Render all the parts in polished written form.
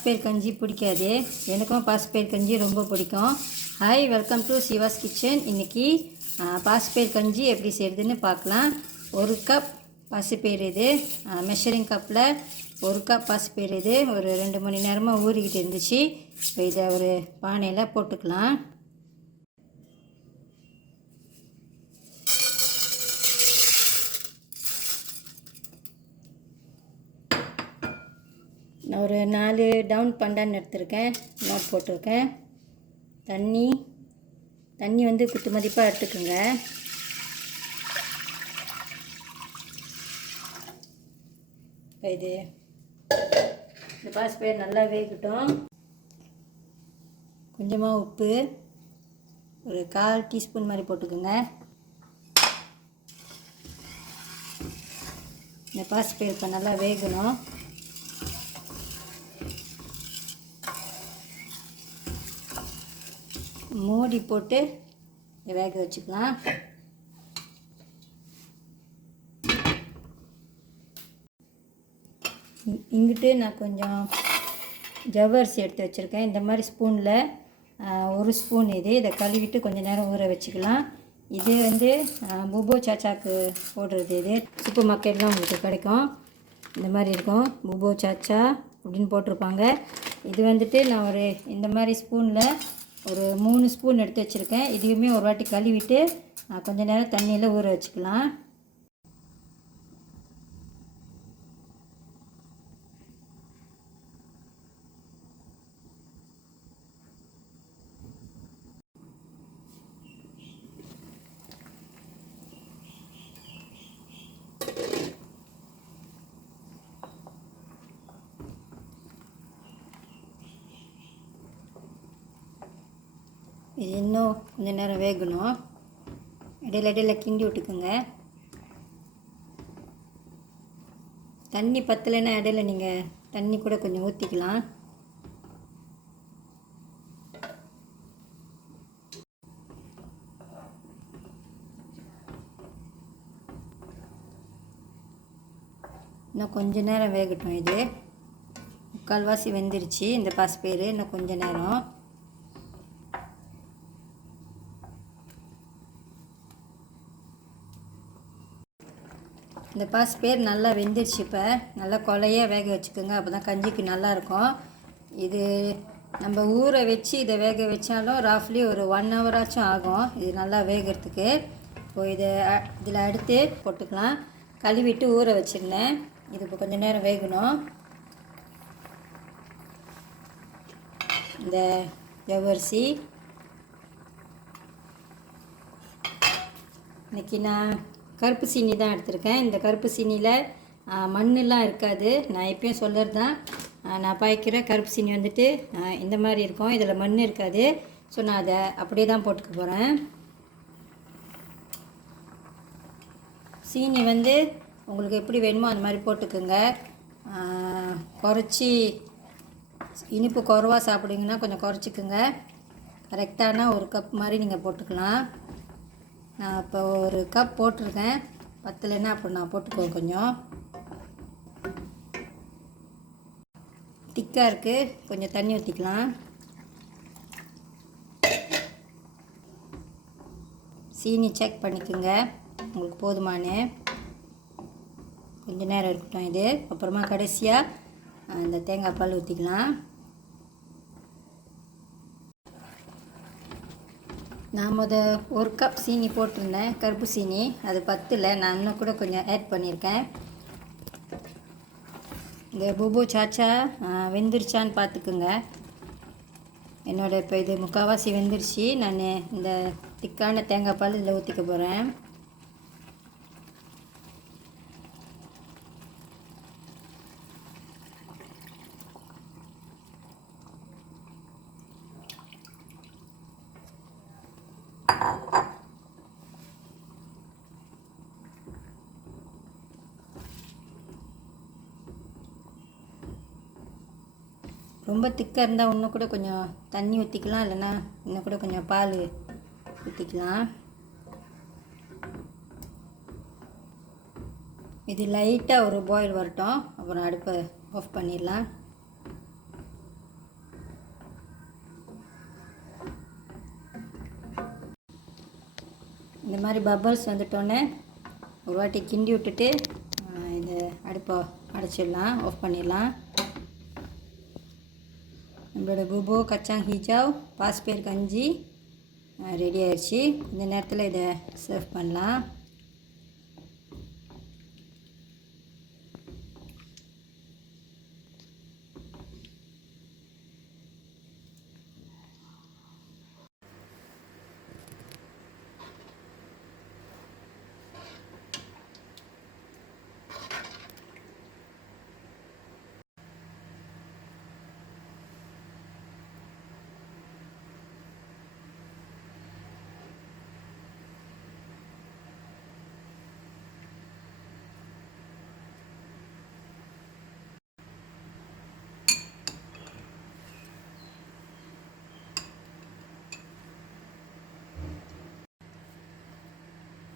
பாசிப்பயிறு கஞ்சி பிடிக்காது. எனக்கும் பாசிப்பயிறு கஞ்சி ரொம்ப பிடிக்கும். Hi, welcome to Siva's kitchen. இன்றைக்கி பாசிப்பயிறு கஞ்சி எப்படி செய்கிறதுன்னு பார்க்கலாம். 1 கப் பாசிப்பயிறு இது, மெஷரிங் கப்பில் 1 கப் பாசிப்பயிறு இது ஒரு 2 மணி நேரமாக ஊறிக்கிட்டு இருந்துச்சு. இப்போ இதை ஒரு பானையில் போட்டுக்கலாம். நான் ஒரு 4 டவுன் பண்டான் எடுத்துருக்கேன், நோட் போட்டிருக்கேன். தண்ணி வந்து குத்து மதிப்பாக எடுத்துக்கோங்க. இது இந்த பாசிப்பயிறு நல்லா வேகட்டும். கொஞ்சமாக உப்பு, ஒரு 1/4 டீஸ்பூன் மாதிரி போட்டுக்கோங்க. இந்த பாசிப்பயிறு இப்போ நல்லா வேகணும். மூடி போட்டு வேக வச்சுக்கலாம். இங்கிட்டு நான் கொஞ்சம் ஜவ்வரிசி எடுத்து வச்சுருக்கேன். இந்த மாதிரி ஸ்பூனில் 1 ஸ்பூன் இதை கழுவிட்டு கொஞ்சம் நேரம் ஊற வச்சுக்கலாம். இது வந்து புபோ சாச்சாக்கு போடுறது. இது சூப்பர் மார்க்கெட்லாம் உங்களுக்கு கிடைக்கும். இந்த மாதிரி இருக்கும், புபோ சாச்சா அப்படின்னு போட்டிருப்பாங்க. இது வந்துட்டு நான் இந்த மாதிரி ஸ்பூனில் ஒரு 3 ஸ்பூன் எடுத்து வச்சுருக்கேன். இதையுமே ஒரு வாட்டி கழுவிட்டு கொஞ்சம் நேரம் தண்ணியில் ஊற வச்சுக்கலாம். இது இன்னும் கொஞ்சம் நேரம் வேகணும். இடையில கிண்டி விட்டுக்குங்க. தண்ணி பத்தலைன்னா இடையில நீங்கள் தண்ணி கூட கொஞ்சம் ஊற்றிக்கலாம். இன்னும் கொஞ்ச நேரம் வேகட்டும். இது 1/4 வெந்துருச்சு இந்த பாசிப்பயிறு. இன்னும் கொஞ்சம் நேரம். இந்த பாசிப்பயிறு நல்லா வெந்துருச்சு. இப்போ நல்லா கொலையாக வேக வச்சுக்கோங்க, அப்போ தான் கஞ்சிக்கு நல்லாயிருக்கும். இது நம்ம ஊற வச்சு இதை வேக வச்சாலும் ராஃப்லி ஒரு 1 ஹவராச்சும் ஆகும் இது நல்லா வேகிறதுக்கு. இப்போ இதில் அடுத்து போட்டுக்கலாம். கழுவிட்டு ஊற வச்சுருந்தேன். இது இப்போ கொஞ்சம் நேரம் வேகணும். இந்த ஜவ்வரிசி இன்றைக்கி நான் கருப்பு சீனி தான் எடுத்திருக்கேன். இந்த கருப்பு சீனியில் மண்ணெலாம் இருக்காது. நான் எப்பயும் சொல்கிறது தான். நான் பாய்க்கிற கருப்பு சீனி வந்துட்டு இந்த மாதிரி இருக்கும், இதில் மண் இருக்காது. ஸோ நான் அதை அப்படியே தான் போட்டுக்க போகிறேன். சீனி வந்து உங்களுக்கு எப்படி வேணுமோ அந்த மாதிரி போட்டுக்குங்க. குறைச்சி இனிப்பு குறைவா சாப்பிடுங்கன்னா கொஞ்சம் குறைச்சிக்குங்க. கரெக்டான 1 கப் மாதிரி நீங்கள் போட்டுக்கலாம். நான் இப்போ 1 கப் போட்டிருக்கேன். பத்தலைன்னா அப்புறம் நான் போட்டுக்குவேன். கொஞ்சம் திக்காக இருக்குது, கொஞ்சம் தண்ணி ஊற்றிக்கலாம். சீனி செக் பண்ணிக்கோங்க உங்களுக்கு போதுமானு. கொஞ்சம் நேரம் இருக்கட்டும் இது. அப்புறமா கடைசியாக இந்த தேங்காய் பால் ஊற்றிக்கலாம். நான் 1 கப் சீனி போட்டிருந்தேன், கருப்பு சீனி. அது பத்தலை, நான் இன்னும் கூட கொஞ்சம் ஆட் பண்ணியிருக்கேன். இந்த புபோ சாச்சா வெந்துருச்சான்னு பார்த்துக்குங்க. இப்போ இது 3/4 வெந்துருச்சு. நான் இந்த திக்கான தேங்காய் பால் இதில் ஊற்றிக்க போகிறேன். ரொம்ப திக்காக இருந்தால் இன்னும் கூட கொஞ்சம் தண்ணி ஊற்றிக்கலாம், இல்லைன்னா இன்னும் கூட கொஞ்சம் பால் ஊற்றிக்கலாம். இது லைட்டாக ஒரு பாயில் வரட்டும், அப்புறம் அடுப்பை ஆஃப் பண்ணிடலாம். இந்த மாதிரி பபல்ஸ் வந்துட்டோன்னே ஒரு வாட்டி கிண்டி விட்டுட்டு இதை அடுப்பை அடைச்சிடலாம், ஆஃப் பண்ணிடலாம். நம்மளோட புபோ கச்சாங் ஹிஜாவ் பாஸ்பேர் கஞ்சி ரெடி ஆயிடுச்சு. இந்த நேரத்தில் இதை சர்வ் பண்ணலாம்.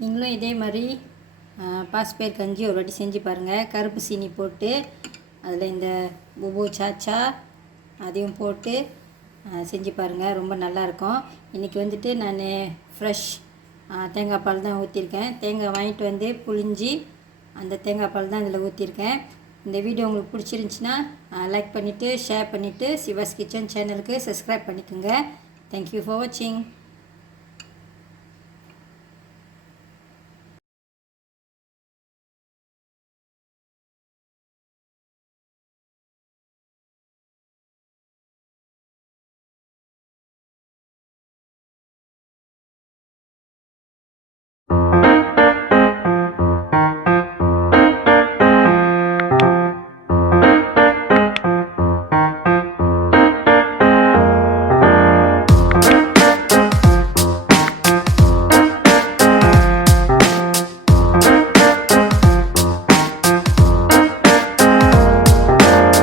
நீங்களும் இதே மாதிரி பாஸ்பேர் கஞ்சி ஒரு வாட்டி செஞ்சு பாருங்கள். கருப்பு சீனி போட்டு அதில் இந்த புபோ சாச்சா அதையும் போட்டு செஞ்சு பாருங்கள், ரொம்ப நல்லாயிருக்கும். இன்றைக்கி வந்துட்டு நான் ஃப்ரெஷ் தேங்காய் பால் தான் ஊற்றிருக்கேன். தேங்காய் வாங்கிட்டு வந்து புழிஞ்சி அந்த தேங்காய் பால் தான் இதில் ஊற்றிருக்கேன். இந்த வீடியோ உங்களுக்கு பிடிச்சிருந்துச்சின்னா லைக் பண்ணிவிட்டு ஷேர் பண்ணிவிட்டு சிவாஸ் கிச்சன் சேனலுக்கு சப்ஸ்கிரைப் பண்ணிக்கோங்க. தேங்க்யூ ஃபார் வாட்சிங்.